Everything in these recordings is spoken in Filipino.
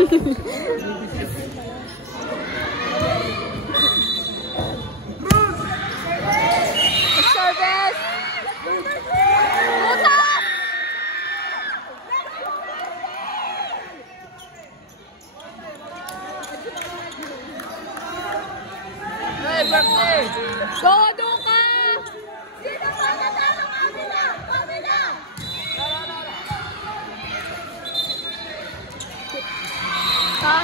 Service! Putas! Hey, birthday! Go, Duka! Sino pa natalo? Kami na! Kami na! Ha?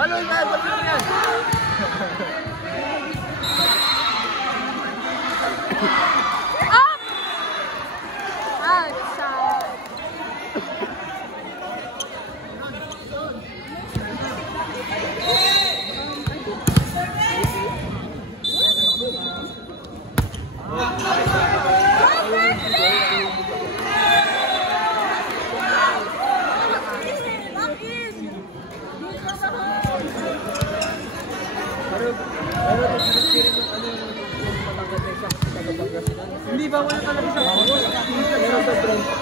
Balon yan! Balon yan! Up! Outside. Hindi ba wala talaga sa ako?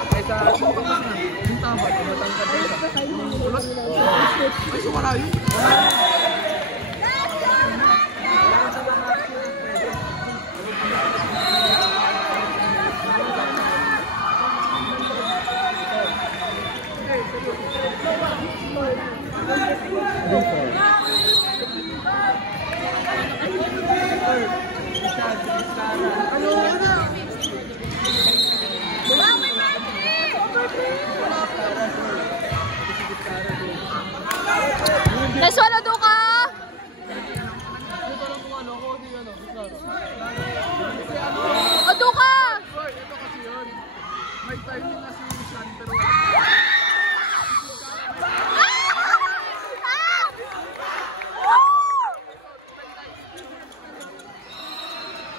Kaysa yung tama, tumatangkad tayo sa ulat. Ay, sumalayo. Nice one, Duka! Duka! Ito kasi yun. May timing na si Sean, pero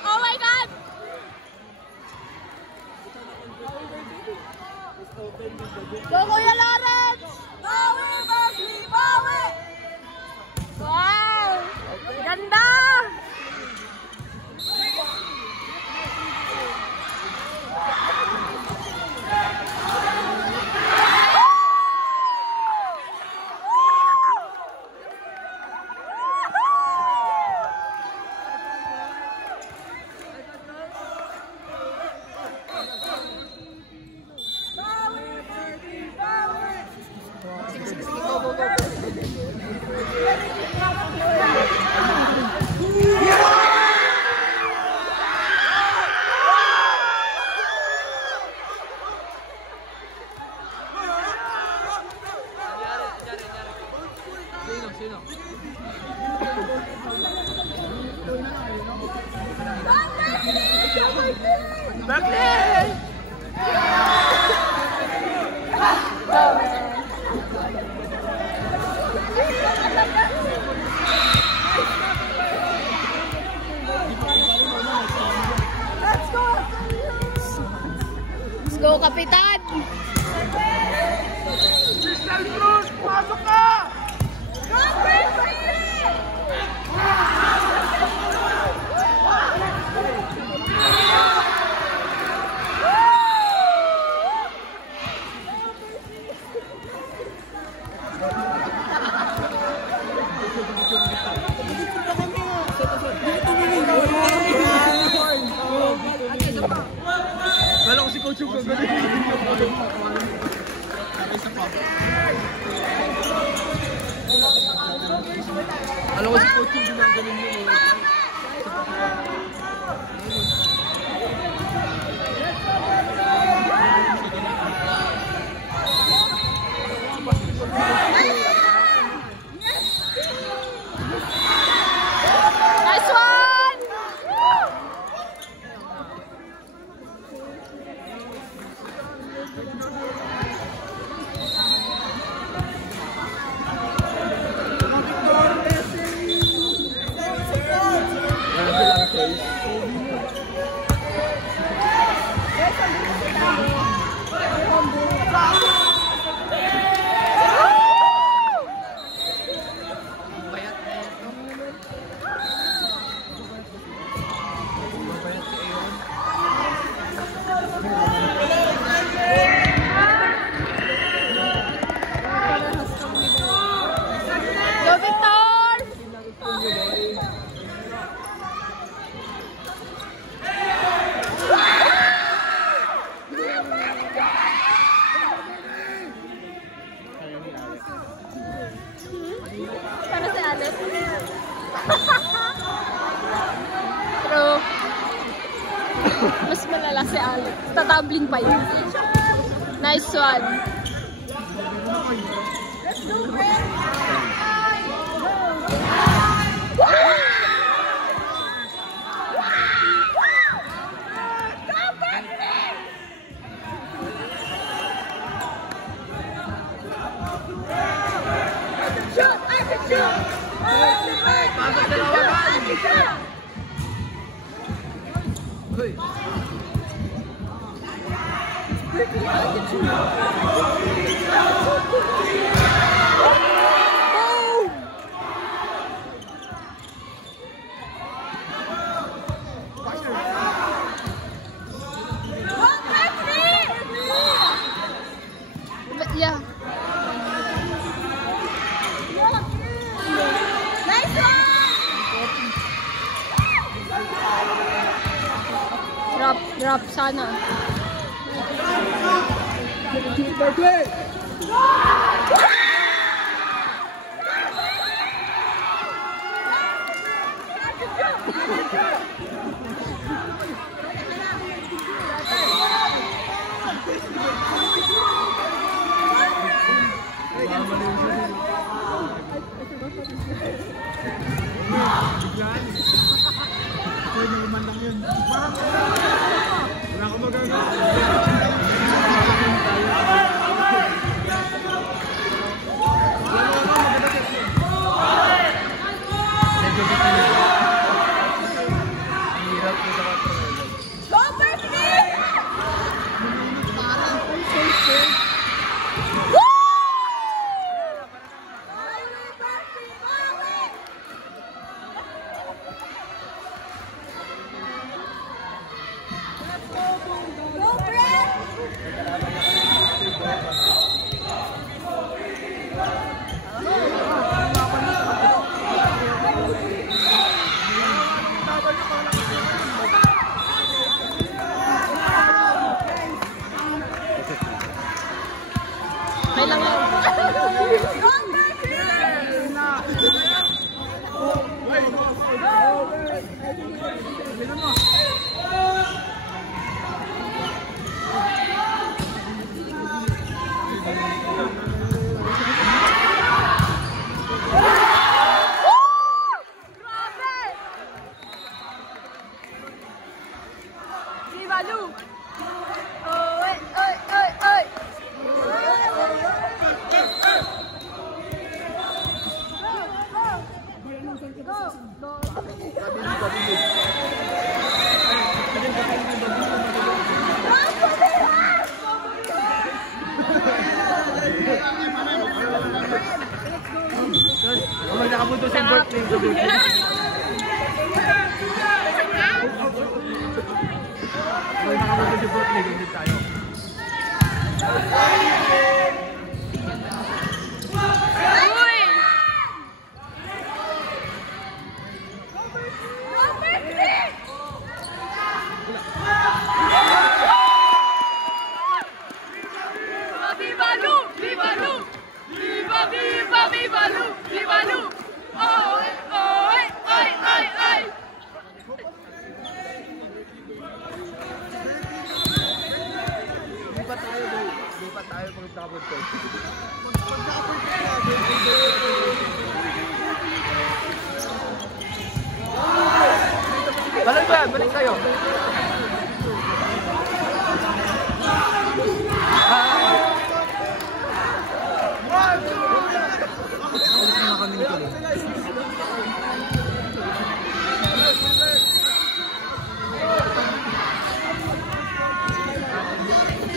oh my God! Go, Kuya Lawrence! Bawi! Bawi! Bawi! Wow! Ganda! Sino? Brooklyn! Let's go, Kapitan! Crystal Cruz! Pasok ka! Kala ko si Coach yung gagawin. Go, Victor! Para si Alex. True. Mas malala si Alex. Tatambling pa yun. Nice one. Let's go, friend. Shoot! I can shoot! I can shoot! Hoy. Yeah. Nice one! Drop sana. Fair play! Go, Berkeley! Go, Brett! May lang yan. Go, Berkeley! Viva Lu! Oy, oy, oy, oy! May nakapunto sa birthday sa birthday. May nakapunto sa birthday, ganyan tayo. Uy! Go, Berkeley! Viva Lu! Viva Lu! Viva, viva, viva Lu! Viva Lu! Oy, oy, oy, oy, oy! Lipat tayo, boy. Lipat tayo pag nakapunto. Balik ba? Balik tayo. One, two,